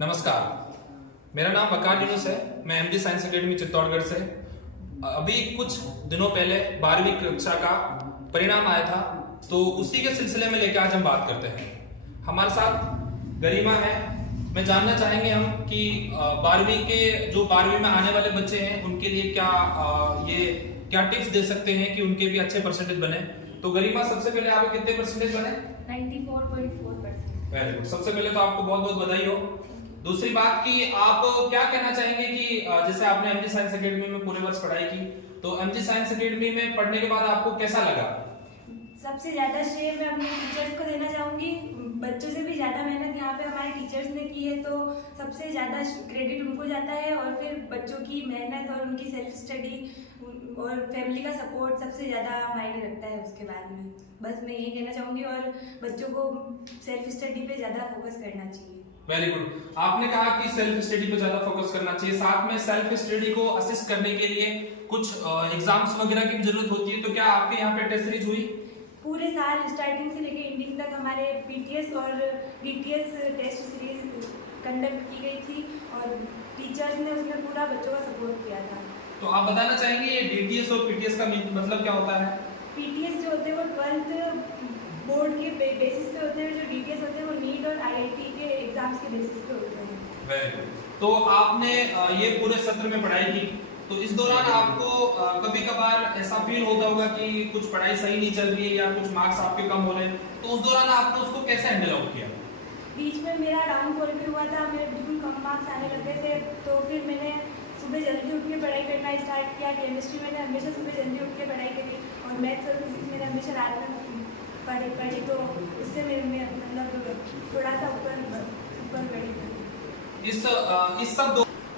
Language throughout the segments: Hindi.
नमस्कार, मेरा नाम वकार यूनुस है। मैं एमडी साइंस एकेडमी चित्तौड़गढ़ से अभी कुछ दिनों पहले 12वीं कक्षा का परिणाम आया था, तो उसी के सिलसिले में लेकर आज हम बात करते हैं। हमारे साथ गरिमा है। मैं जानना चाहेंगे हम कि 12वीं में आने वाले बच्चे हैं उनके लिए क्या टिप्स दे सकते हैं कि उनके भी अच्छे परसेंटेज बने। तो गरिमा, सबसे पहले आपके कितने परसेंटेज बने? 94.4%। Very good. सबसे पहले तो आपको बहुत बहुत बधाई हो। दूसरी बात कि आप क्या कहना चाहेंगे कि जैसे आपने एमजी साइंस एकेडमी में पूरे वर्ष पढ़ाई की, तो एमजी साइंस एकेडमी में पढ़ने के बाद आपको कैसा लगा? सबसे ज्यादा श्रेय मैं अपने टीचर्स को देना चाहूंगी। बच्चों से भी ज्यादा मेहनत यहाँ पे हमारे टीचर्स ने की है, तो सबसे ज्यादा क्रेडिट उनको जाता है। और फिर बच्चों की मेहनत और उनकी सेल्फ स्टडी और फैमिली का सपोर्ट सबसे ज्यादा मायने रखता है उसके बाद में। बस मैं यही कहना चाहूंगी, और बच्चों को सेल्फ स्टडी पे ज्यादा फोकस करना चाहिए। Very good. आपने कहा कि सेल्फ स्टडी पे ज्यादा फोकस करना चाहिए, साथ में सेल्फ स्टडी को असिस्ट करने के लिए कुछ एग्जाम्स वगैरह की जरूरत होती है, तो क्या आपके यहाँ पे टेस्ट सीरीज हुई? पूरे साल स्टार्टिंग से लेकर एंडिंग तक हमारे पीटीएस और डीटीएस टेस्ट सीरीज कंडक्ट की गई थी, और टीचर्स ने उसमें पूरा बच्चों का सपोर्ट किया था। तो आप बताना चाहेंगे ये डीटीएस और पीटीएस का मतलब क्या होता है? पीटीएस जो होते हैं वो 12th बोर्ड के बेसिस पे होते हैं, जो डीटीएस होते हैं वो नीट और आईआईटी के एग्जाम्स के बेसिस पे होते हैं। Very good. तो आपने ये पूरे सत्र में पढ़ाई की, तो इस दौरान आपको कभी कभार ऐसा फील होता होगा कि कुछ पढ़ाई सही नहीं चल रही है या कुछ मार्क्स आपके कम हो रहे हैं, तो उस दौरान आपने उसको कैसे हैंडल आउट किया? बीच में मेरा डाउनफॉल भी हुआ था, मेरे बिल्कुल कम मार्क्स आने लगे थे, तो फिर मैंने सुबह जल्दी उठ के पढ़ाई करना स्टार्ट किया। केमिस्ट्री मैंने हमेशा सुबह जल्दी उठ के पढ़ाई करी, और मैथ्स और फिजिक्स मैंने हमेशा रात में पढ़ी, तो उससे मेरे मतलब थोड़ा सा ऊपर बढ़ी।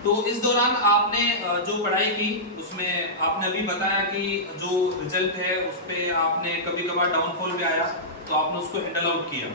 तो इस दौरान आपने जो पढ़ाई की उसमें आपने अभी बताया कि जो रिजल्ट है उस पे आपने कभी कभार डाउनफॉल भी आया, तो आपने उसको हैंडल आउट किया।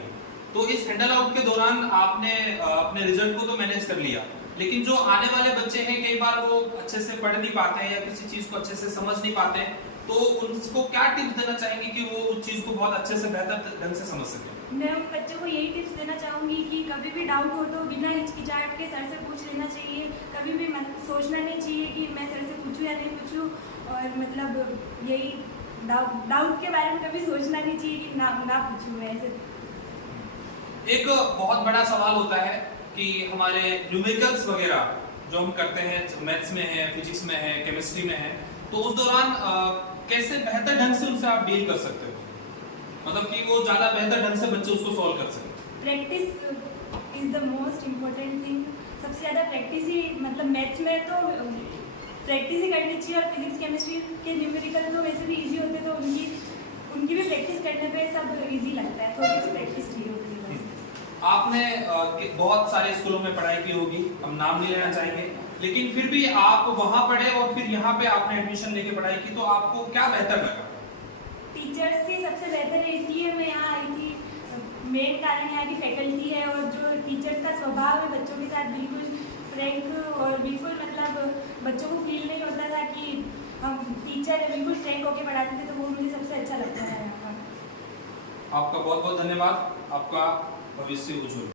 तो इस हैंडल आउट के दौरान आपने अपने रिजल्ट को तो मैनेज कर लिया, लेकिन जो आने वाले बच्चे हैं कई बार वो अच्छे से पढ़ नहीं पाते हैं या किसी चीज को अच्छे से समझ नहीं पाते हैं, तो उनको क्या टिप्स देना चाहेंगे कि वो उस चीज को बहुत अच्छे से बेहतर ढंग से समझ सके? मैं उन बच्चों को यही टिप्स देना चाहूंगी कि कभी भी डाउट हो तो बिना हिचकिचाहट के सर से पूछ लेना चाहिए। कभी भी सोचना नहीं चाहिए कि मैं सर से पूछूं या नहीं पूछूं, और मतलब यही डाउट के बारे में कभी सोचना नहीं चाहिए कि ना पूछूं मैं ऐसे। एक बहुत बड़ा सवाल होता है कि हमारे न्यूमेरिकल्स वगैरह जो हम करते हैं, मैथ्स में है, फिजिक्स में है, केमिस्ट्री में है, तो उस दौरान कैसे बेहतर ढंग से उनसे आप डील कर सकते हो, मतलब कि वो ज्यादा बेहतर ढंग से बच्चे उसको सॉल्व कर सके? Practice is the most important thing. सबसे ज्यादा प्रैक्टिस ही, मतलब मैथ्स में तो प्रैक्टिस ही करनी चाहिए, और फिजिक्स केमिस्ट्री के न्यूमेरिकल तो वैसे भी इजी होते, तो उनकी भी प्रैक्टिस करने पे सब इजी लगता है। थोड़ी सी प्रैक्टिस चाहिए होती है। आपने बहुत सारे स्कूलों में पढ़ाई की होगी, हम नाम नहीं लेना चाहेंगे, लेकिन फिर भी आप वहां पढ़े और फिर यहाँ पे आपने एडमिशन लेके पढ़ाई की, तो आपको क्या बेहतर लगा? टीचर्स ही सबसे बेहतर है, इसलिए मैं यहाँ आई थी। मेन कारण यहाँ की फैकल्टी है, और जो टीचर्स का स्वभाव है बच्चों के साथ बिल्कुल फ्रैंक, और बिल्कुल मतलब बच्चों को फील नहीं होता था कि हम टीचर है, बिल्कुल फ्रैंक होके पढ़ाते थे, तो वो मुझे सबसे अच्छा लगता है यहाँ का। आपका बहुत बहुत धन्यवाद। आपका भविष्य उज्जवल।